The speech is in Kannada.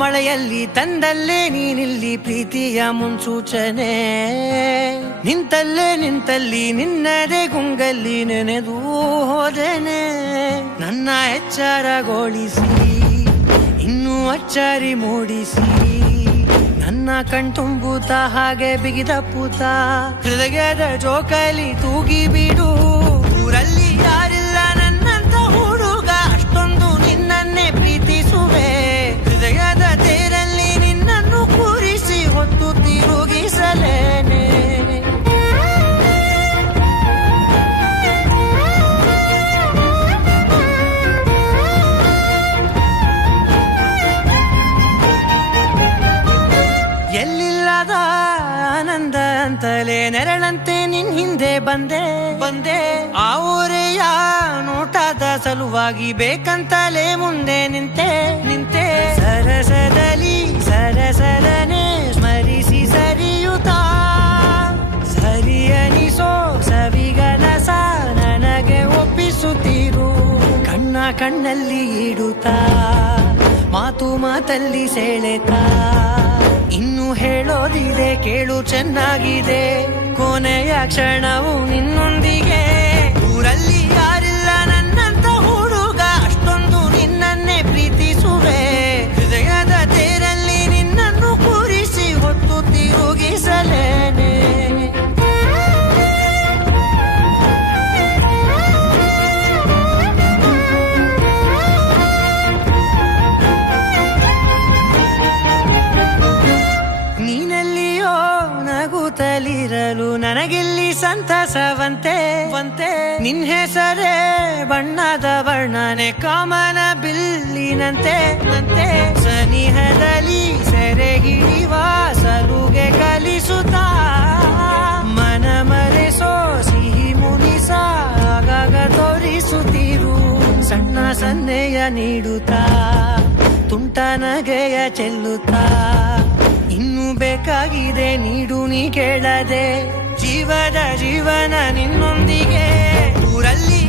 ಮಳೆಯಲ್ಲಿ ತಂದಲ್ಲೇ ನೀನಿಲ್ಲಿ ಪ್ರೀತಿಯ ಮುನ್ಸೂಚನೆ. ನಿಂತಲ್ಲಿ ನಿನ್ನದೇ ಗುಂಗಲ್ಲಿ ನೆನೆದು ಹೋದೆನೆ. ನನ್ನ ಎಚ್ಚರಗೊಳಿಸಿ ಇನ್ನೂ ಅಚ್ಚರಿ ಮೂಡಿಸಿ ನನ್ನ ಕಣ್ತುಂಬುತ್ತ ಹಾಗೆ ಬಿಗಿದಪ್ಪುತ್ತ ಹೃದಯದ ಜೋಕಾಲಿ ತೂಗಿ ಬಿಡು. ಊರಲ್ಲಿ ಯಾರಿಲ್ಲ ನನ್ನಂತ ಹುಡುಗ, ಅಷ್ಟೊಂದು ನಿನ್ನನ್ನೇ ಪ್ರೀತಿಸುವೆ. ಹೃದಯದ ತೇರಲ್ಲಿ ನಿನ್ನನ್ನು ಕೂರಿಸಿ ಹೊತ್ತು ತಿರುಗಿಸಲೇನೆ. ಎಲ್ಲಿಲ್ಲದ ಆನಂದ ಅಂತಲೇ ನೆರಳಂತೆ ನಿನ್ ಹಿಂದೆ ಬಂದೆ. ಆ ಊರೆಯ ನೋಟದ ಸಲುವಾಗಿ ಬೇಕಂತಲೇ ಮುಂದೆ ನಿಂತೆ. ಸರಸದನೆ ಸ್ಮರಿಸಿ ಸರಿಯುತ್ತಾ ಸರಿಯನಿಸೋ ಸವಿಗನಸ ನನಗೆ ಒಪ್ಪಿಸುತ್ತೀರು. ಕಣ್ಣಲ್ಲಿ ಇಡುತ್ತಾ ಮಾತಲ್ಲಿ ಸೆಳೆತಾ ಇನ್ನು ಹೇಳೋದಿದೆ ಕೇಳು ಚೆನ್ನಾಗಿದೆ. ಕೊನೆಯ ಕ್ಷಣವು ನಿನ್ನೊಂದಿಗೆ. ಊರಲ್ಲಿ ಯಾರಿಲ್ಲ ನನ್ನಂತ ಹುಡುಗ, ಅಷ್ಟೊಂದು ನಿನ್ನನ್ನೇ ಪ್ರೀತಿಸುವೆ. ಹೃದಯದ ತೇರಲ್ಲಿ ನಿನ್ನನ್ನು ಕೂರಿಸಿ ಹೊತ್ತು ತಿರುಗಿಸಲೇನೆ. ನೀನೆಲ್ಲಿಯೋ ನಗುತ್ತಲಿರಲು ನನಗಿಲ್ಲಿ ಸಂತಸವಂತೆ. ನಿನ್ ಹೆಸರೇ ಬಣ್ಣದ ವರ್ಣನೆ ಕಾಮನ ಬಿಲ್ಲಿನಂತೆ. ಸನಿಹದಲ್ಲಿ ಸೆರೆಗಿಳಿವ ಸಲುಗೆ ಕಲಿಸುತ್ತಾ ಮನ ಮರೆಸೋ ಸಿಹಿ ಮುನಿಸ ಆಗಾಗ ತೋರಿಸುತ್ತೀರು. ಸಣ್ಣ ಸನ್ನೆಯ ನೀಡುತ್ತಾ ತುಂಟ ನಗೆಯ ಚೆಲ್ಲುತ್ತಾ ಇನ್ನು ಬೇಕಾಗಿದೆ ನೀಡು ನೀ ಕೇಳದೆ. ಜೀವನ ನಿನ್ನೊಂದಿಗೆ. ಊರಲ್ಲಿ